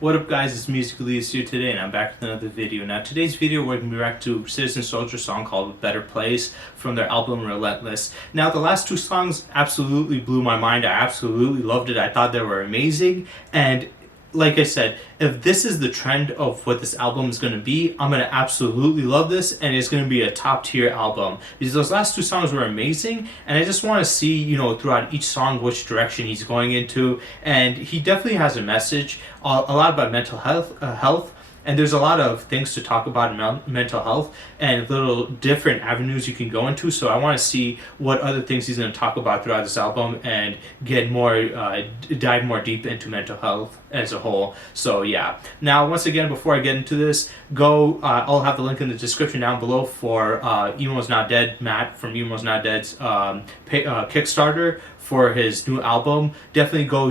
What up guys, it's Music Elias here today and I'm back with another video. Now today's video we're going to be back to Citizen Soldier's song called Better Place from their album Relentless. Now the last two songs absolutely blew my mind. I absolutely loved it. I thought they were amazing, and like I said, if this is the trend of what this album is going to be, I'm going to absolutely love this and it's going to be a top tier album. Because those last two songs were amazing and I just want to see, throughout each song which direction he's going into. And he definitely has a message, a lot about mental health. And there's a lot of things to talk about in mental health and little different avenues you can go into. So I want to see what other things he's going to talk about throughout this album and get more, dive more deep into mental health as a whole. So yeah. Now, once again, before I get into this, I'll have the link in the description down below for Emo's Not Dead, Matt from Emo's Not Dead's Kickstarter for his new album. Definitely go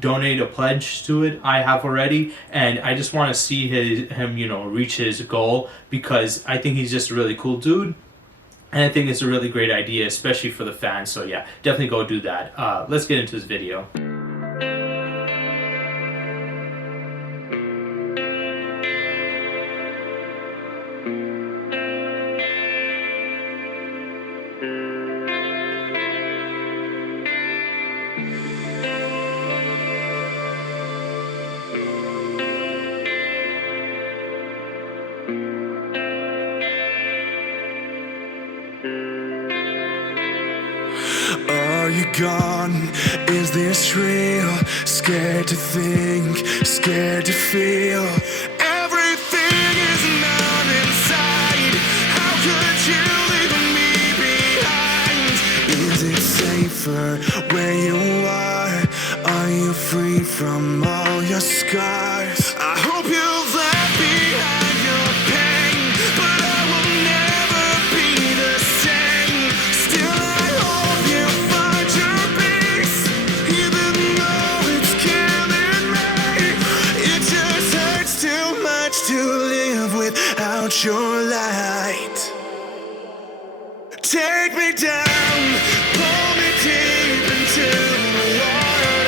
donate a pledge to it. I have already, and I just want to see him reach his goal, because I think he's just a really cool dude. And I think it's a really great idea, especially for the fans. So yeah, definitely go do that. Let's get into this video. Are you gone? Is this real? Scared to think, scared to feel. Everything is numb inside. How could you leave me behind? Is it safer where you are? Are you free from all your scars? I hope you've left behind your pain, but I will never be the same. Still I hope you find your peace, even though it's killing me. It just hurts too much to live without your light. Take me down, pull me deep into the water.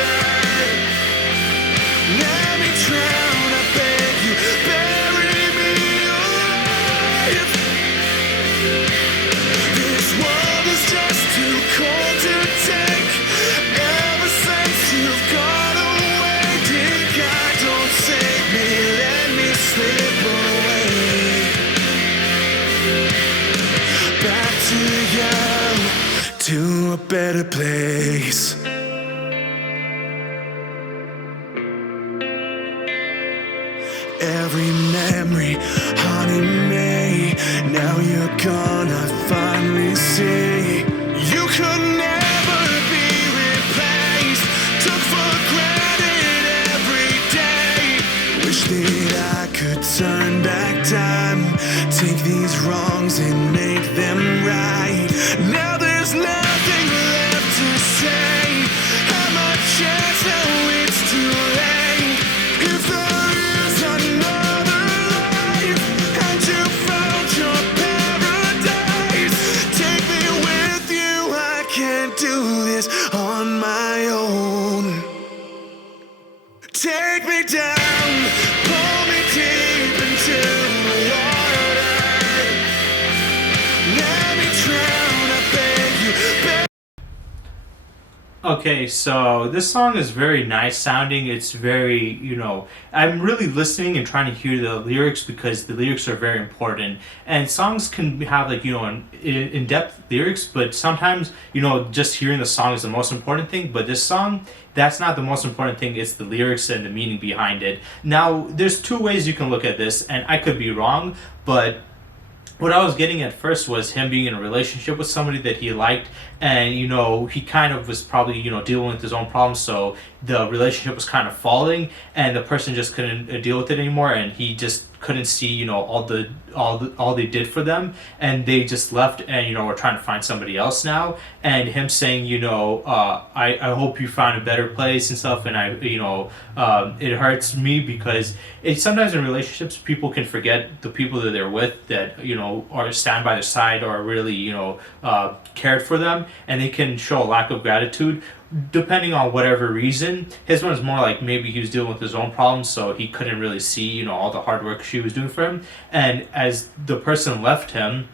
Let me drown, I beg you, bury me alive. This world is just too cold to take. Ever since you've gone away, dear God, don't save me, let me slip away. Back to you, to a better place. Every memory haunting me. Now you're gone, I finally see. You could never be replaced. Took for granted every day. Wish that I could turn back time, take these wrongs and make them right. Now there's nothing left to say. Have my chance, now it's too late. If there is another life and you found your paradise, take me with you, I can't do this on my own. Take me down, pull me deep into the water. Let me drown, I beg you. Okay, so this song is very nice sounding. It's very, I'm really listening and trying to hear the lyrics, because the lyrics are very important. And songs can have in-depth lyrics, but sometimes, just hearing the song is the most important thing. But this song, that's not the most important thing. It's the lyrics and the meaning behind it. Now, there's two ways you can look at this, and I could be wrong, but what I was getting at first was him being in a relationship with somebody that he liked, and he kind of was probably dealing with his own problems, so the relationship was kind of falling and the person just couldn't deal with it anymore, and he just couldn't see all they did for them, and they just left, and we're trying to find somebody else now. And him saying I hope you find a better place and stuff, and it hurts me, because it's sometimes in relationships people can forget the people that they're with, that or stand by their side or really cared for them, and they can show a lack of gratitude depending on whatever reason. His one is more like maybe he was dealing with his own problems, so he couldn't really see, all the hard work she was doing for him. And as the person left him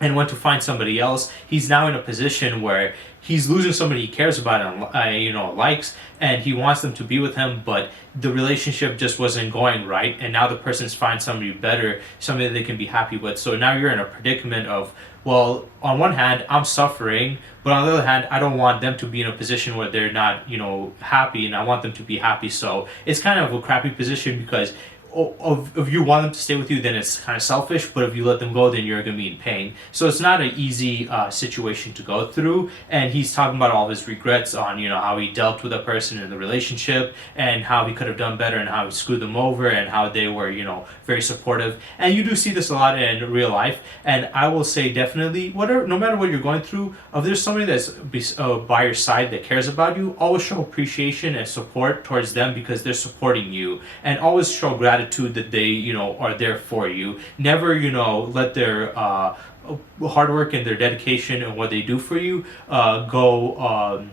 and went to find somebody else, he's now in a position where he's losing somebody he cares about and likes, and he wants them to be with him, but the relationship just wasn't going right, and now the person's find somebody better, somebody that they can be happy with. So now you're in a predicament of, well, on one hand, I'm suffering, but on the other hand, I don't want them to be in a position where they're not, happy, and I want them to be happy. So it's kind of a crappy position, because if you want them to stay with you, then it's kind of selfish, but if you let them go, then you're going to be in pain. So it's not an easy situation to go through, and he's talking about all of his regrets on how he dealt with a person in the relationship, and how he could have done better, and how he screwed them over, and how they were very supportive. And you do see this a lot in real life, and I will say definitely, no matter what you're going through, if there's somebody that's by your side that cares about you, always show appreciation and support towards them, because they're supporting you, and always show gratitude that they are there for you. Never let their hard work and their dedication and what they do for you go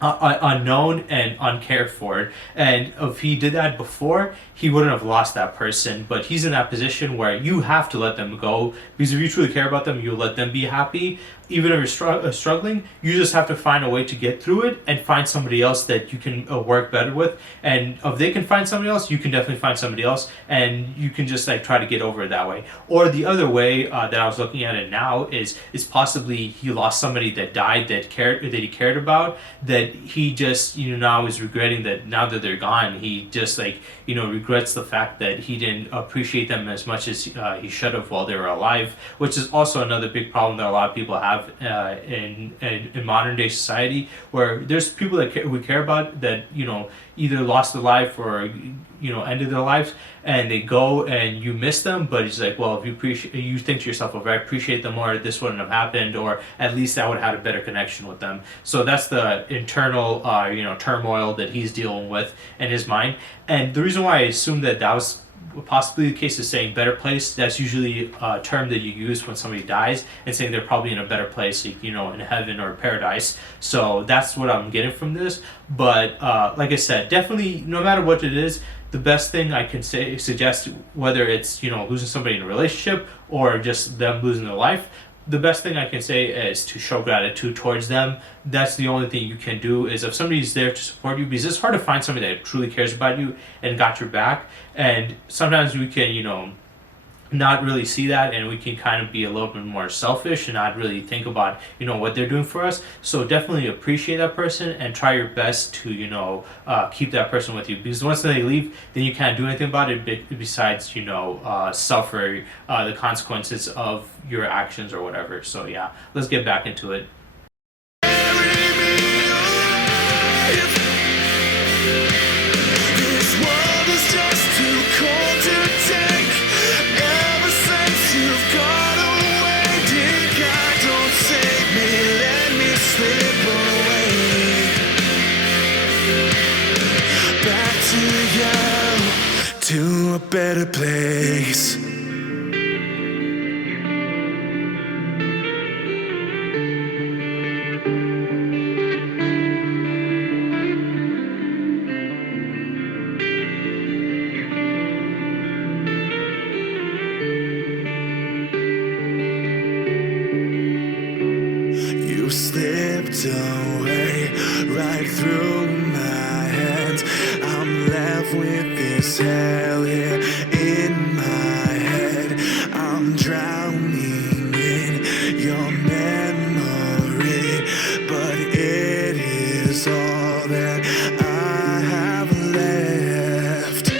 unknown and uncared for. And if he did that before, he wouldn't have lost that person. But he's in that position where you have to let them go, because if you truly care about them, you'll let them be happy. Even if you're struggling, you just have to find a way to get through it and find somebody else that you can work better with. And if they can find somebody else, you can definitely find somebody else, and you can just try to get over it that way. Or the other way that I was looking at it now is possibly he lost somebody that died that he cared about, that he just now is regretting that now that they're gone. He just regrets the fact that he didn't appreciate them as much as he should have while they were alive, which is also another big problem that a lot of people have in modern day society, where there's people that we care about that either lost their life or ended their lives, and they go and you miss them, but it's like, well, if you think to yourself, if I appreciate them more, this wouldn't have happened, or at least I would have had a better connection with them. So that's the internal turmoil that he's dealing with in his mind. And the reason why I assume that was possibly the case is saying better place. That's usually a term that you use when somebody dies, and saying they're probably in a better place, in heaven or paradise. So that's what I'm getting from this. But like I said, definitely, no matter what it is, the best thing I can suggest, whether it's losing somebody in a relationship or just them losing their life, the best thing I can say is to show gratitude towards them. That's the only thing you can do, is if somebody's there to support you, because it's hard to find somebody that truly cares about you and got your back. And sometimes we can, not really see that, and we can kind of be a little bit more selfish and not really think about what they're doing for us. So definitely appreciate that person and try your best to keep that person with you, because once they leave, then you can't do anything about it besides suffer the consequences of your actions or whatever. So yeah, let's get back into it. This world is just too cold to take. Ever since you've gone away, dear God, don't save me, let me slip away. Back to you, to a better place. You slipped away right through my hands. I'm left with this hell here in my head. I'm drowning in your memory, but it is all that I have left.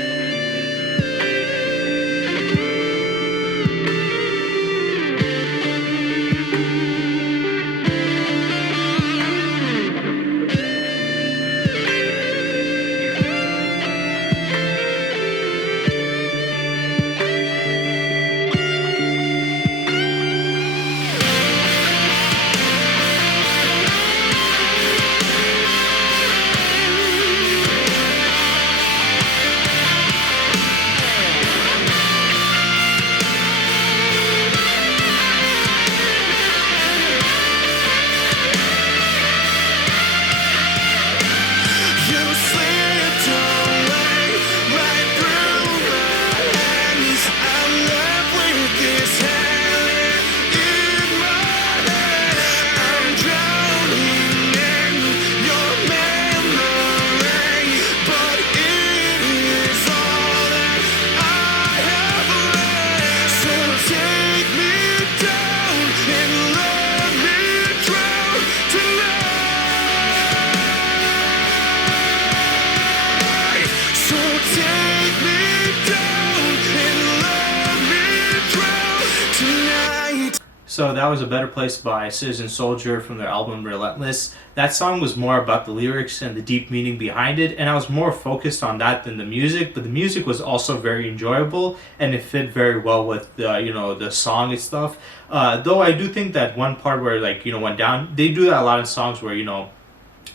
So that was A Better Place by Citizen Soldier from their album Relentless. That song was more about the lyrics and the deep meaning behind it, and I was more focused on that than the music, but the music was also very enjoyable and it fit very well with the song and stuff. Though I do think that one part where went down, they do that a lot in songs where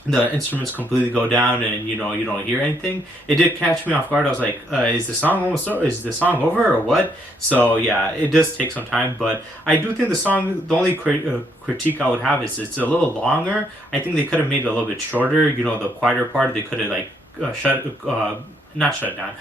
the instruments completely go down and you don't hear anything. It did catch me off guard. I was like, is the song almost over? Is the song over or what? So yeah, it does take some time, but I do think the only critique I would have is it's a little longer. I think they could have made it a little bit shorter. The quieter part they could have not shut down,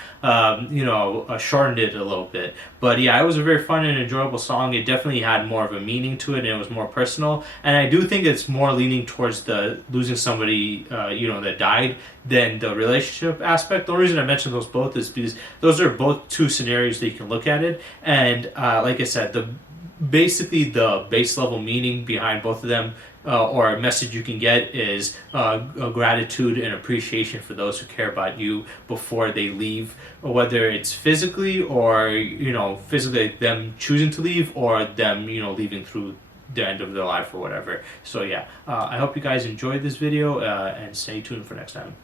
shortened it a little bit. But yeah, it was a very fun and enjoyable song. It definitely had more of a meaning to it, and it was more personal. And I do think it's more leaning towards the losing somebody, that died than the relationship aspect. The only reason I mentioned those both is because those are both two scenarios that you can look at it. And like I said, basically the base level meaning behind both of them, or a message you can get, is a gratitude and appreciation for those who care about you before they leave, whether it's physically or physically them choosing to leave, or them leaving through the end of their life or whatever. So yeah, I hope you guys enjoyed this video, and stay tuned for next time.